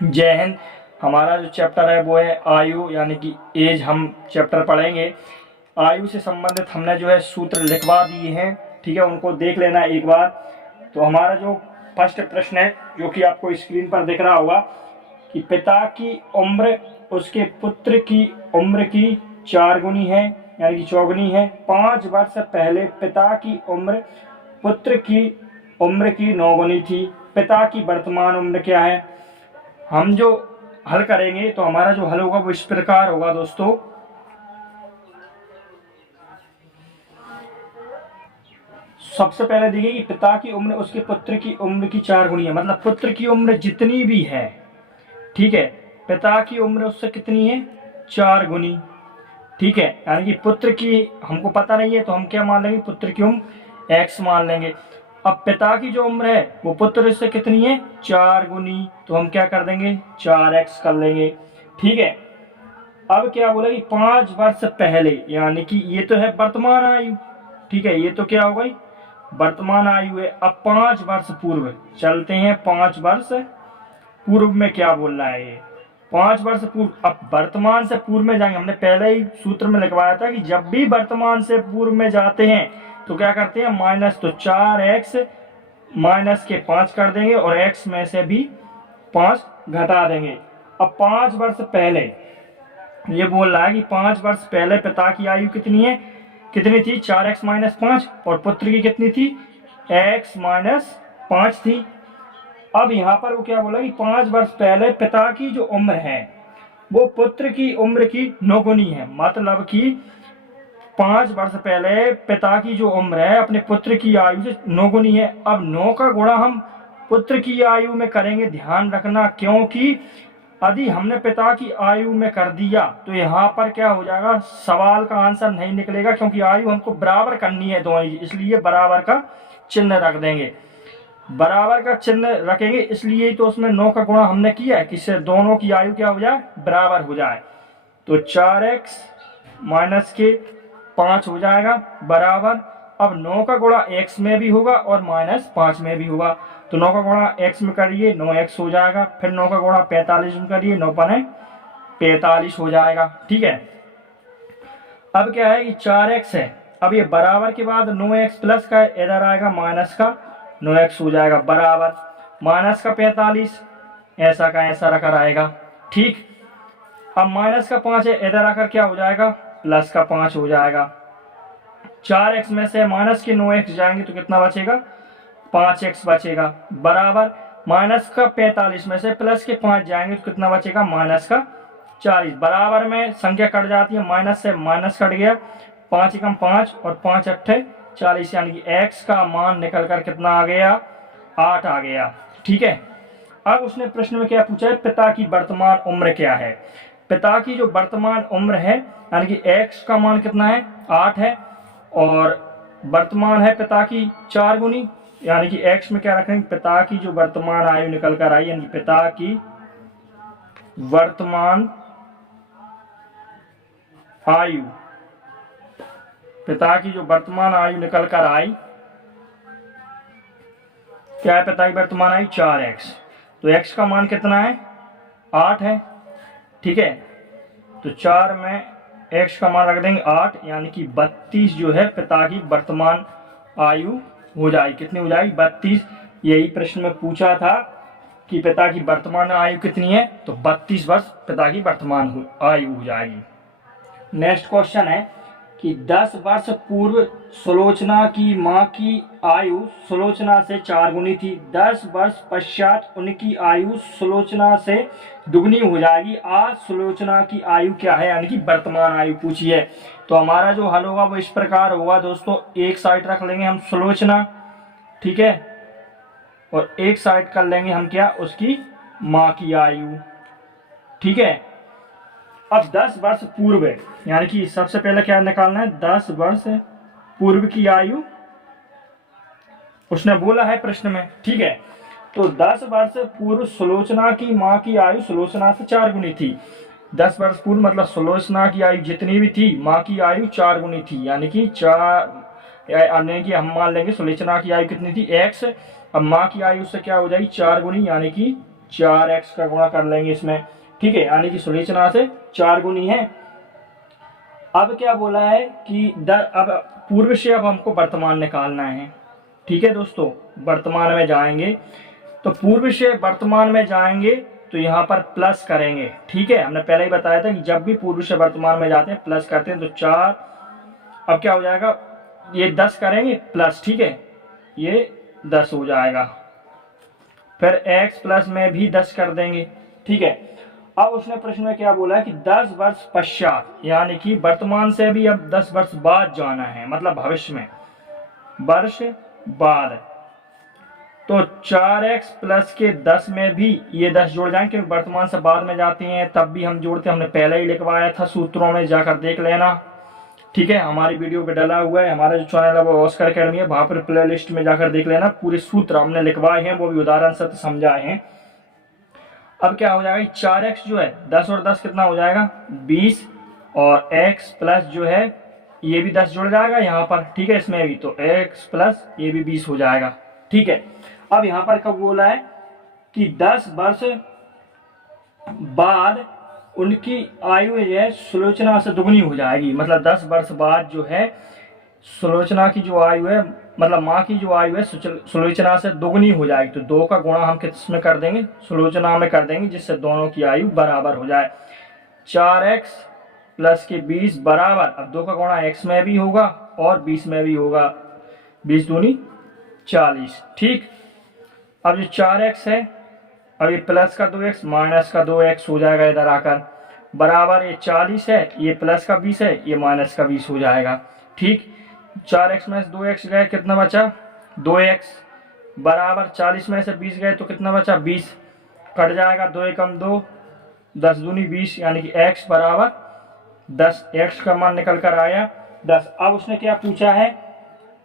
जय हिंद। हमारा जो चैप्टर है वो है आयु यानी कि एज। हम चैप्टर पढ़ेंगे। आयु से संबंधित हमने जो है सूत्र लिखवा दिए हैं, ठीक है, उनको देख लेना एक बार। तो हमारा जो फर्स्ट प्रश्न है जो कि आपको स्क्रीन पर दिख रहा होगा कि पिता की उम्र उसके पुत्र की उम्र की 4 गुनी है यानी कि चौगुनी है। 5 वर्ष पहले पिता की उम्र पुत्र की उम्र की 9 गुनी थी। पिता की वर्तमान उम्र क्या है? हम जो हल करेंगे तो हमारा जो हल होगा वो इस प्रकार होगा दोस्तों। सबसे पहले देखिए कि पिता की उम्र उसके पुत्र की उम्र की 4 गुनी है, मतलब पुत्र की उम्र जितनी भी है, ठीक है, पिता की उम्र उससे कितनी है? 4 गुनी, ठीक है। यानी कि पुत्र की हमको पता नहीं है तो हम क्या मान लेंगे? पुत्र की उम्र x मान लेंगे। अब पिता की जो उम्र है वो पुत्र से कितनी है? 4 गुनी, तो हम क्या कर देंगे? 4x कर लेंगे, ठीक है। अब क्या बोला कि 5 वर्ष पहले, यानी कि ये तो है वर्तमान आयु, ठीक है, ये तो क्या हो गई? वर्तमान आयु है। अब 5 वर्ष पूर्व चलते हैं। 5 वर्ष पूर्व में क्या बोल रहा है ये? 5 वर्ष पूर्व। अब वर्तमान से पूर्व में जाएंगे, हमने पहले ही सूत्र में लिखवाया था कि जब भी वर्तमान से पूर्व में जाते हैं तो क्या करते हैं? माइनस। तो 4x माइनस के 5 कर देंगे और x में से भी 5 घटा देंगे। अब 5 वर्ष पहले ये बोल रहा है कि 5 वर्ष पहले पिता की आयु कितनी है? कितनी थी? 4x minus 5। और पुत्र की कितनी थी? x माइनस 5 थी। अब यहाँ पर वो क्या बोला कि 5 वर्ष पहले पिता की जो उम्र है वो पुत्र की उम्र की 9 गुनी है। मतलब कि 5 वर्ष पहले पिता की जो उम्र है अपने पुत्र की आयु से 9 गुनी है। अब 9 का गुणा हम पुत्र की आयु में करेंगे, ध्यान रखना, क्योंकि यदि हमने पिता की आयु में कर दिया तो यहाँ पर क्या हो जाएगा? सवाल का आंसर नहीं निकलेगा, क्योंकि आयु हमको बराबर करनी है दोनों, इसलिए बराबर का चिन्ह रख देंगे। बराबर का चिन्ह रखेंगे इसलिए तो उसमें 9 का गुणा हमने किया है कि दोनों की आयु क्या हो जाए? बराबर हो जाए। तो 4x माइनस के 5 हो जाएगा बराबर। अब 9 का गुणा x में भी होगा और माइनस 5 में भी होगा। तो 9 का गुणा x में करिए 9x हो जाएगा, फिर 9 का गुणा 45 में करिए 9 पने 45 हो जाएगा, ठीक है। अब क्या है कि 4x है, अब ये बराबर के बाद 9x प्लस का इधर आएगा माइनस का 9x हो जाएगा बराबर माइनस का 45, ऐसा का ऐसा रखकर आएगा, ठीक। अब माइनस का 5 है, इधर आकर क्या हो जाएगा? प्लस का 5 हो जाएगा। 4x में से माइनस के 9x जाएंगे तो कितना बचेगा? 5x बचेगा बराबर माइनस का 45 में से प्लस के 5 जाएंगे तो कितना बचेगा? माइनस का 40। बराबर में संख्या कट जाती है, माइनस से माइनस कट गया, 5 एकम 5 और 5 अट्ठे 40, यानी कि x का मान निकल कर कितना आ गया? 8 आ गया, ठीक है। अब उसने प्रश्न में क्या पूछा है? पिता की वर्तमान उम्र क्या है? पिता की जो वर्तमान उम्र है यानी कि x का मान कितना है? 8 है, और वर्तमान है पिता की 4 गुनी, यानी कि x में क्या रखेंगे? पिता की जो वर्तमान आयु निकल कर आई, यानी पिता की वर्तमान आयु, पिता की जो वर्तमान आयु निकल कर आई क्या है? पिता की वर्तमान आयु 4x। तो x का मान कितना है? 8 है, ठीक है। तो 4 में x का मान रख देंगे 8, यानी कि 32 जो है पिता की वर्तमान आयु हो जाएगी। कितनी हो जाएगी? 32। यही प्रश्न में पूछा था कि पिता की वर्तमान आयु कितनी है, तो 32 वर्ष पिता की वर्तमान आयु हो जाएगी। नेक्स्ट क्वेश्चन है कि 10 वर्ष पूर्व सुलोचना की मां की आयु सुलोचना से 4 गुनी थी। 10 वर्ष पश्चात उनकी आयु सुलोचना से दुगनी हो जाएगी। आज सुलोचना की आयु क्या है? यानी कि वर्तमान आयु पूछी है। तो हमारा जो हल होगा वो इस प्रकार होगा दोस्तों। एक साइड रख लेंगे हम सुलोचना, ठीक है, और एक साइड कर लेंगे हम क्या? उसकी मां की आयु, ठीक है। अब 10 वर्ष पूर्व, यानी कि सबसे पहले क्या निकालना है? 10 वर्ष पूर्व की आयु उसने बोला है प्रश्न में, ठीक है। तो 10 वर्ष पूर्व सुलोचना की मां की आयु सुलोचना से 4 गुनी थी। 10 वर्ष पूर्व मतलब सुलोचना की आयु जितनी भी थी, मां की आयु 4 गुनी थी, यानी कि 4, यानी कि हम मान लेंगे सुलोचना की आयु कितनी थी? x। अब मां की आयु से क्या हो जाएगी? 4 गुनी, यानी कि 4x का गुणा कर लेंगे इसमें, ठीक है, यानी कि सुलोचना से 4 गुनी है। अब क्या बोला है कि अब पूर्व से अब हमको वर्तमान निकालना है, ठीक है दोस्तों। वर्तमान में जाएंगे तो पूर्व से वर्तमान में जाएंगे तो यहाँ पर प्लस करेंगे, ठीक है। हमने पहले ही बताया था कि जब भी पूर्व से वर्तमान में जाते हैं प्लस करते हैं, तो 4, अब क्या हो जाएगा, ये 10 करेंगे प्लस, ठीक है, ये 10 हो जाएगा। फिर x प्लस में भी 10 कर देंगे, ठीक है। अब उसने प्रश्न में क्या बोला कि 10 वर्ष पश्चात, यानी कि वर्तमान से भी अब 10 वर्ष बाद जाना है, मतलब भविष्य में वर्ष बाद। तो 4x प्लस के 10 में भी ये 10 जोड़ जाएंगे, क्योंकि वर्तमान से बाद में जाते हैं तब भी हम जोड़ते हैं, हमने पहले ही लिखवाया था सूत्रों में, जाकर देख लेना, ठीक है। हमारी वीडियो पे डाला हुआ है, हमारा जो चैनल है वो ऑस्कर अकेडमी है, वहां पर प्ले लिस्ट में जाकर देख लेना, पूरे सूत्र हमने लिखवाए हैं, वो भी उदाहरण सहित समझाए हैं। अब क्या हो जाएगा, 4x जो है 10 और 10 कितना हो जाएगा 20, और x प्लस जो है ये भी 10 जुड़ जाएगा यहाँ पर, ठीक है, इसमें भी, तो x प्लस ये भी 20 हो जाएगा, ठीक है। अब यहाँ पर कब बोला है कि 10 वर्ष बाद उनकी आयु जो है सुलोचना से दुगनी हो जाएगी, मतलब 10 वर्ष बाद जो है सुलोचना की जो आयु है, मतलब माँ की जो आयु है सुलोचना से दुगनी हो जाएगी। तो 2 का गुणा हम किस में कर देंगे, सुलोचना में कर देंगे, जिससे दोनों की आयु बराबर हो जाए। 4x प्लस के 20 बराबर, अब 2 का गुणा x में भी होगा और 20 में भी होगा, 20 दूनी 40, ठीक। अब जो 4x है, अब ये प्लस का 2x माइनस का 2x हो जाएगा इधर आकर, बराबर ये 40 है, ये प्लस का 20 है, ये माइनस का 20 हो जाएगा, ठीक। 4x में से 2x गए, कितना बचा 2x, बराबर 40 में से 20 गए तो कितना बचा 20, कट जाएगा, 2 एकम 2, 10 दूनी 20, यानी कि x बराबर 10, x का मान निकल कर आया 10। अब उसने क्या पूछा है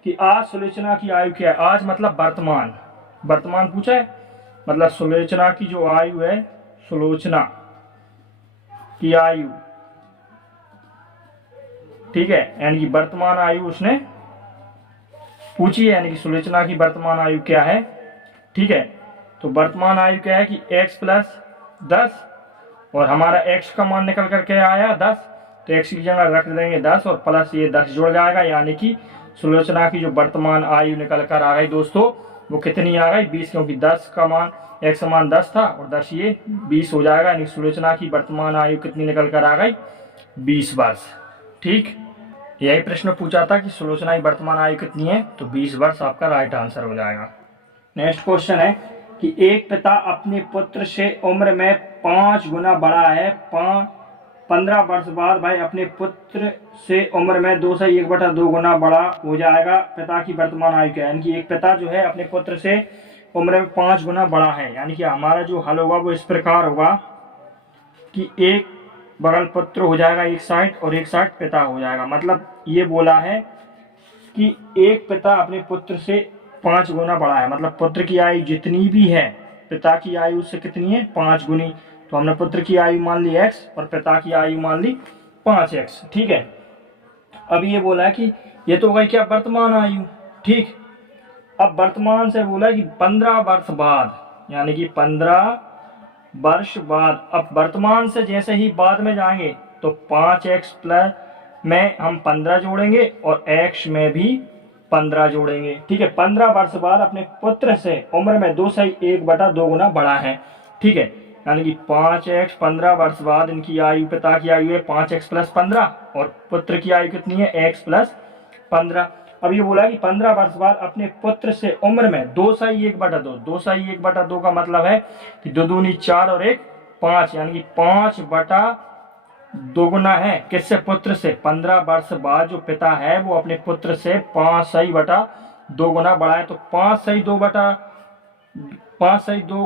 कि आज सुलोचना की आयु क्या है, आज मतलब वर्तमान, वर्तमान पूछा है, मतलब सुलोचना की जो आयु है, सुलोचना की आयु, ठीक है, यानी कि वर्तमान आयु उसने पूछी है, यानी कि सुलोचना की वर्तमान आयु क्या है, ठीक है। तो वर्तमान आयु क्या है कि x प्लस 10, और हमारा x का मान निकल कर के आया 10, तो x की जगह रख देंगे 10 और प्लस ये 10 जुड़ जाएगा, यानी कि सुलोचना की जो वर्तमान आयु निकल कर आ गई दोस्तों, वो कितनी आ गई 20, क्योंकि 10 का मान x का मान 10 था और 10 ये 20 हो जाएगा, यानी सुलोचना की वर्तमान आयु कितनी निकल कर आ गई 20 वर्ष, ठीक। यही प्रश्न पूछा था कि सुलोचना की वर्तमान आयु कितनी है, तो 20 वर्ष आपका राइट आंसर हो जाएगा। नेक्स्ट क्वेश्चन है कि एक पिता अपने पुत्र से उम्र में 5 गुना बड़ा है, 15 वर्ष बाद भाई अपने पुत्र से उम्र में 2 से 1/2 गुना बड़ा हो जाएगा, पिता की वर्तमान आयु क्या है। यानी कि एक पिता जो है अपने पुत्र से उम्र में 5 गुना बड़ा है, यानी कि हमारा जो हल होगा वो इस प्रकार होगा कि एक बगल पुत्र हो जाएगा एक साइड और एक साइड पिता हो जाएगा। मतलब ये बोला है कि एक पिता अपने पुत्र से 5 गुना बड़ा है, मतलब पुत्र की आयु जितनी भी है पिता की आयु से कितनी है 5 गुनी। तो हमने पुत्र की आयु मान ली x और पिता की आयु मान ली 5x, ठीक है। अब ये बोला है कि ये तो हो गई क्या वर्तमान आयु, ठीक। अब वर्तमान से बोला कि 15 वर्ष बाद, यानी कि 15 वर्ष बाद। अब वर्तमान से जैसे ही बाद में जाएंगे तो 5x प्लस में हम 15 जोड़ेंगे और x में भी 15 जोड़ेंगे, ठीक है। 15 वर्ष बाद अपने पुत्र से उम्र में 2 से 1/2 गुना बड़ा है, ठीक है, यानी कि 5x 15 वर्ष बाद इनकी आयु, पिता की आयु है 5x प्लस 15 और पुत्र की आयु कितनी है x प्लस 15। अब ये बोला कि 15 वर्ष बाद अपने पुत्र से उम्र में 2 से 1/2, 2 से 1/2 का मतलब है कि 2 दूनी 4 और 1 5, यानी कि 5/2 गुना है किससे, पुत्र से। 15 वर्ष बाद जो पिता है वो अपने पुत्र से 5/2 गुना बड़ा है, तो 5/2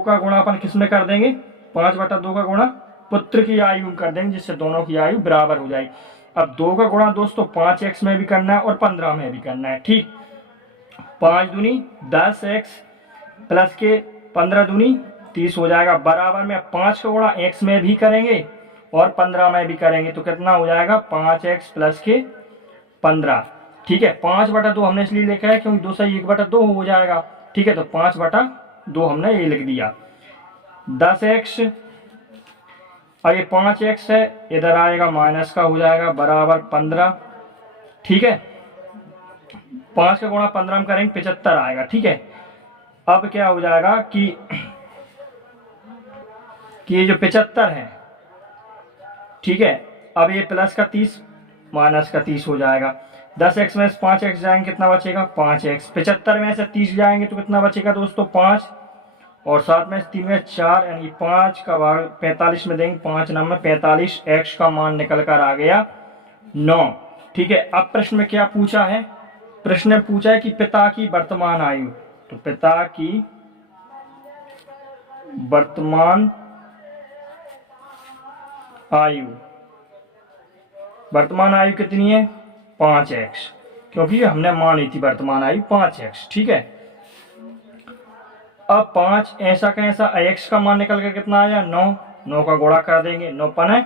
का गुणा अपन किस में कर देंगे, 5/2 का गुणा पुत्र की आयु कर देंगे, जिससे दोनों की आयु बराबर हो जाएगी। अब 2 का गुणा दोस्तों 5x में भी करना है और 15 में भी करना है, ठीक। 5 दूनी 10x प्लस के 15 दूनी 30 हो जाएगा, बराबर में 5 का गुणा x में भी करेंगे और 15 में भी करेंगे, तो कितना हो जाएगा 5x प्लस के 15, ठीक है। 5/2 हमने इसलिए लिखा है क्योंकि 2 से 1/2 हो जाएगा, ठीक है, तो 5/2 हमने ये लिख दिया। 10x और ये 5x है, इधर आएगा माइनस का हो जाएगा बराबर 15। ठीक है, 5 का गुणा 15 हम करेंगे 75 आएगा। ठीक है, अब क्या हो जाएगा कि ये जो 75 है, ठीक है, अब ये प्लस का 30 माइनस का 30 हो जाएगा। 10x में से 5x जाएंगे कितना बचेगा 5x। 75 में से 30 जाएंगे तो कितना बचेगा दोस्तों 5, और 7 में से 3 में 4, यानी 5 का भाग 45 में देंगे, 5 9 में 45, x का मान निकल कर आ गया 9। ठीक है, अब प्रश्न में क्या पूछा है, प्रश्न में पूछा है कि पिता की वर्तमान आयु, तो पिता की वर्तमान आयु कितनी है 5x, क्योंकि हमने मानी थी वर्तमान आयु 5x। ठीक है, अब 5 ऐसा कैसा x का मान निकल कर कितना आया 9, 9 का गुणा कर देंगे, 9 पने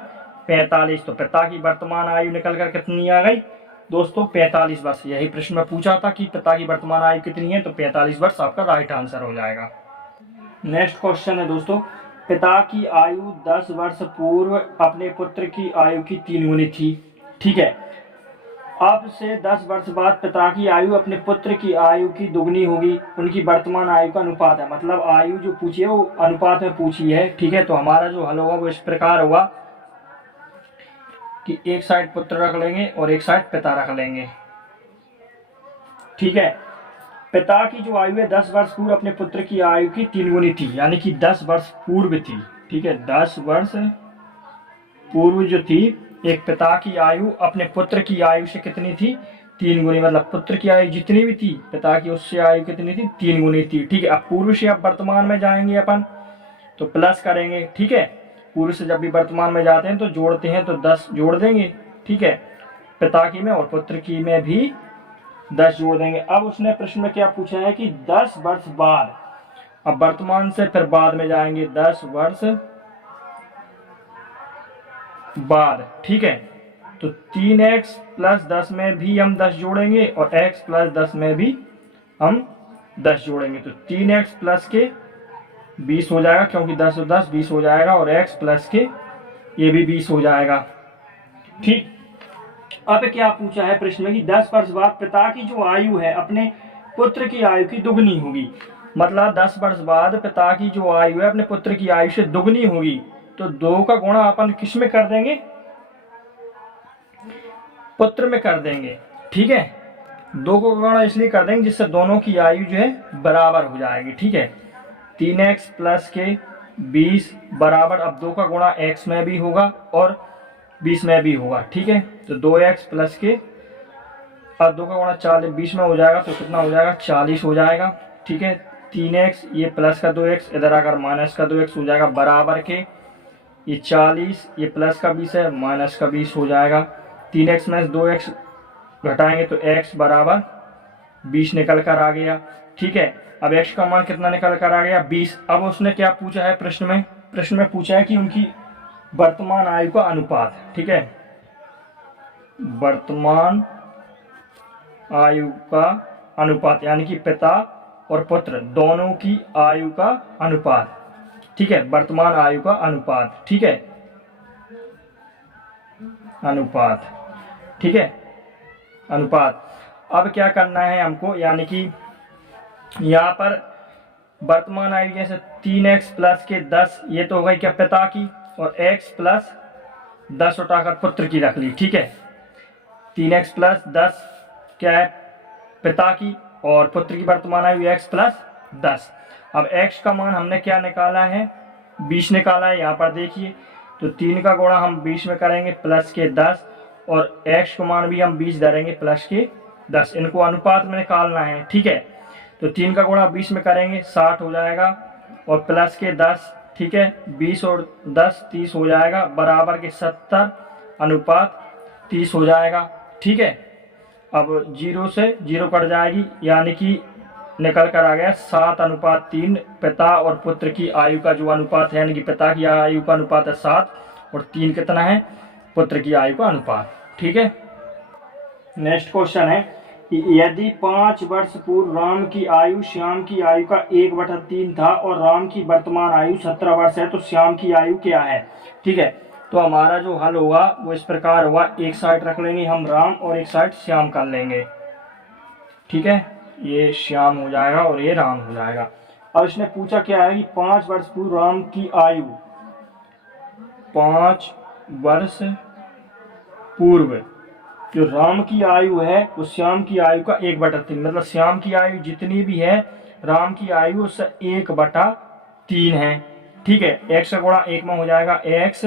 45, तो पिता की वर्तमान आयु निकल कर कितनी आ गई दोस्तों 45 वर्ष। यही प्रश्न में पूछा था कि पिता की वर्तमान आयु कितनी है, तो 45 वर्ष आपका राइट आंसर हो जाएगा। नेक्स्ट क्वेश्चन है दोस्तों, पिता की आयु 10 वर्ष पूर्व अपने पुत्र की आयु की 3 गुनी थी। ठीक है, अब से 10 वर्ष बाद पिता की आयु अपने पुत्र की आयु की दुगनी होगी, उनकी वर्तमान आयु का अनुपात है, मतलब आयु जो पूछी है वो अनुपात में पूछी है। ठीक है, तो हमारा जो हल होगा वो इस प्रकार होगा कि एक साइड पुत्र रख लेंगे और एक साइड पिता रख लेंगे। ठीक है, पिता की जो आयु है 10 वर्ष पूर्व अपने पुत्र की आयु की 3 गुनी थी, यानी कि 10 वर्ष पूर्व थी। ठीक है, 10 वर्ष पूर्व जो थी एक पिता की आयु अपने पुत्र की आयु से कितनी थी 3 गुनी, मतलब पुत्र की आयु जितनी भी थी पिता की उससे आयु कितनी थी 3 गुनी थी। ठीक है, अब पूर्व से अब वर्तमान में जाएंगे अपन तो प्लस करेंगे। ठीक है, पूर्व से जब भी वर्तमान में जाते हैं तो जोड़ते हैं तो 10 जोड़ देंगे। ठीक है, पिता की में और पुत्र की में भी 10 जोड़ देंगे। अब उसने प्रश्न में क्या पूछा है कि 10 वर्ष बाद, अब वर्तमान से फिर बाद में जाएंगे 10 वर्ष बाद। ठीक है, तो 3x प्लस 10 में भी हम 10 जोड़ेंगे और x प्लस 10 में भी हम 10 जोड़ेंगे, तो 3x प्लस के 20 हो जाएगा, क्योंकि 10 और 10 20 हो जाएगा, और x प्लस के ये भी 20 हो जाएगा। ठीक, अब क्या पूछा है प्रश्न में कि 10 वर्ष बाद पिता की जो आयु है अपने पुत्र की आयु की दुगनी होगी, मतलब 10 वर्ष बाद पिता की जो आयु है अपने पुत्र की आयु से दुगनी होगी, तो 2 का गुणा अपन किस में कर देंगे पुत्र में कर देंगे। ठीक है, 2 को गुणा इसलिए कर देंगे जिससे दोनों की आयु जो है बराबर हो जाएगी। ठीक है, 3x प्लस के 20 बराबर, अब 2 का गुणा x में भी होगा और 20 में भी होगा। ठीक है, तो 2x प्लस के, अब 2 का गुणा 40 20 में हो जाएगा तो कितना हो जाएगा 40 हो जाएगा। ठीक है, 3x ये प्लस का 2x इधर आकर माइनस का 2x हो जाएगा बराबर के, ये 40 ये प्लस का 20 है माइनस का 20 हो जाएगा। 3x में 2x घटाएंगे तो x बराबर 20 निकल कर आ गया। ठीक है, अब x का मान कितना निकल कर आ गया 20। अब उसने क्या पूछा है प्रश्न में पूछा है कि उनकी वर्तमान आयु का अनुपात। ठीक है, वर्तमान आयु का अनुपात, यानी कि पिता और पुत्र दोनों की आयु का अनुपात। ठीक है, वर्तमान आयु का अनुपात। ठीक है, अनुपात। ठीक है, अनुपात। अब क्या करना है हमको, यानी कि यहाँ पर वर्तमान आयु जैसे 3x प्लस के 10 ये तो हो गई क्या पिता की, और x प्लस 10 उठाकर पुत्र की रख ली। ठीक है, 3x प्लस 10 क्या है पिता की, और पुत्र की वर्तमान आयु x प्लस 10। अब x का मान हमने क्या निकाला है 20 निकाला है, यहाँ पर देखिए, तो 3 का गुणा हम 20 में करेंगे प्लस के 10, और x का मान भी हम 20 धरेंगे प्लस के 10, इनको अनुपात में निकालना है। ठीक है, तो 3 का गुणा 20 में करेंगे 60 हो जाएगा, और प्लस के 10। ठीक है, 20 और 10 30 हो जाएगा, बराबर के 70 अनुपात 30 हो जाएगा। ठीक है, अब 0 से 0 कट जाएगी, यानी कि निकल कर आ गया 7:3 पिता और पुत्र की आयु का जो अनुपात है, यानी कि पिता की आयु का अनुपात है 7 और 3 कितना है पुत्र की आयु का अनुपात। ठीक है, नेक्स्ट क्वेश्चन है, यदि 5 वर्ष पूर्व राम की आयु श्याम की आयु का 1/3 था और राम की वर्तमान आयु 17 वर्ष है, तो श्याम की आयु क्या है। ठीक है, तो हमारा जो हल होगा वो इस प्रकार होगा, एक साइड रख लेंगे हम राम और एक साइड श्याम कर लेंगे। ठीक है, ये श्याम हो जाएगा और ये राम हो जाएगा। अब इसने पूछा क्या है कि 5 वर्ष पूर्व राम की आयु, 5 वर्ष पूर्व जो राम की आयु है वो श्याम की आयु का 1/3, मतलब श्याम की आयु जितनी भी है राम की आयु उससे 1/3 है। ठीक है, x का गुणा 1 में हो जाएगा x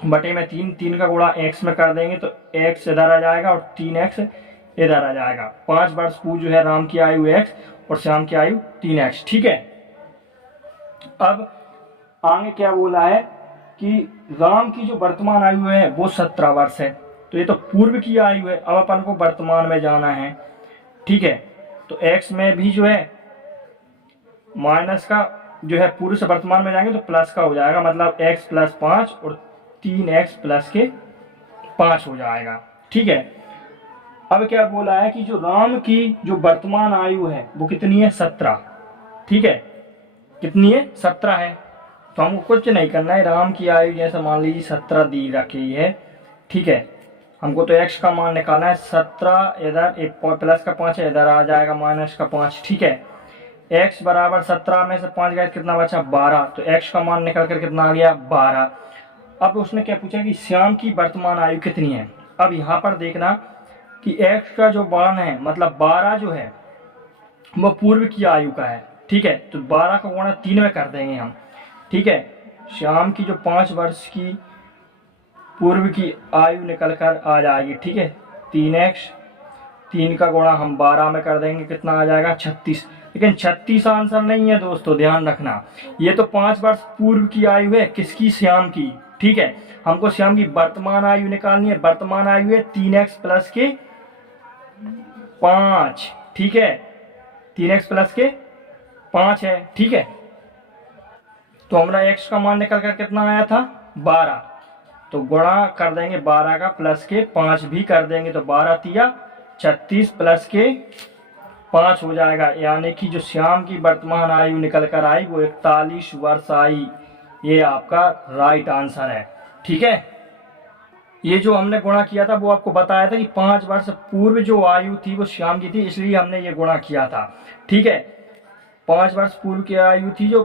बटे में 3, 3 का गुणा x में कर देंगे तो x इधर आ जाएगा और 3x इधर आ जाएगा। 5 वर्ष पूर्व जो है राम की आयु x और श्याम की आयु 3x। ठीक है, अब आगे क्या बोला है कि राम की जो वर्तमान आयु है वो 17 वर्ष है, तो ये तो पूर्व की आयु है। अब अपन को वर्तमान में जाना है। ठीक है, तो x में भी जो है माइनस का जो है पूर्व से वर्तमान में जाएंगे तो प्लस का हो जाएगा, मतलब x + 5 और 3x + 5 हो जाएगा। ठीक है, अब क्या बोला है कि जो राम की जो वर्तमान आयु है वो कितनी है, 17। ठीक है, कितनी है, 17 है। तो हमको कुछ नहीं करना है, राम की आयु जैसे मान लीजिए 17 दी रखी है। ठीक है, हमको तो x का मान निकालना है, 17 इधर एक प्लस का 5 है, इधर आ जाएगा माइनस का 5। ठीक है, x बराबर 17 में से 5 गए कितना बचा, 12, तो x का मान निकल कर कितना आ गया, 12। अब उसने क्या पूछा कि श्याम की वर्तमान आयु कितनी है। अब यहाँ पर देखना कि x का जो मान है मतलब 12 जो है वो पूर्व की आयु का है। ठीक है, तो 12 का गुणा 3 में कर देंगे हम। ठीक है, श्याम की जो 5 वर्ष की पूर्व की आयु निकल कर आ जाएगी। ठीक है, 3x, 3 का गुणा हम 12 में कर देंगे, कितना आ जाएगा, 36। लेकिन 36 आंसर नहीं है दोस्तों, ध्यान रखना, ये तो 5 वर्ष पूर्व की आयु है, किसकी, श्याम की। ठीक है, हमको श्याम की वर्तमान आयु निकालनी है। वर्तमान आयु है 3x + 5। ठीक है, 3x + 5 है। ठीक है, तो हमारा x का मान निकल कर कितना आया था, 12, तो गुणा कर देंगे 12 का प्लस के 5 भी कर देंगे, तो 12 तिया 36 प्लस के 5 हो जाएगा। यानी कि जो श्याम की वर्तमान आयु निकल कर आई वो 41 वर्ष आई। ये आपका राइट आंसर है। ठीक है, ये जो हमने गुणा किया था वो आपको बताया था कि 5 वर्ष पूर्व जो आयु थी वो श्याम की थी, इसलिए हमने ये गुणा किया था। ठीक है, 5 वर्ष पूर्व की आयु थी जो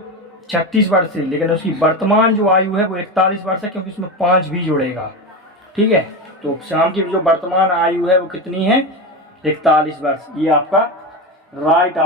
36 वर्ष थी, लेकिन उसकी वर्तमान जो आयु है वो 41 वर्ष है, क्योंकि उसमें 5 भी जुड़ेगा। ठीक है, तो श्याम की जो वर्तमान आयु है वो कितनी है, 41 वर्ष। ये आपका राइट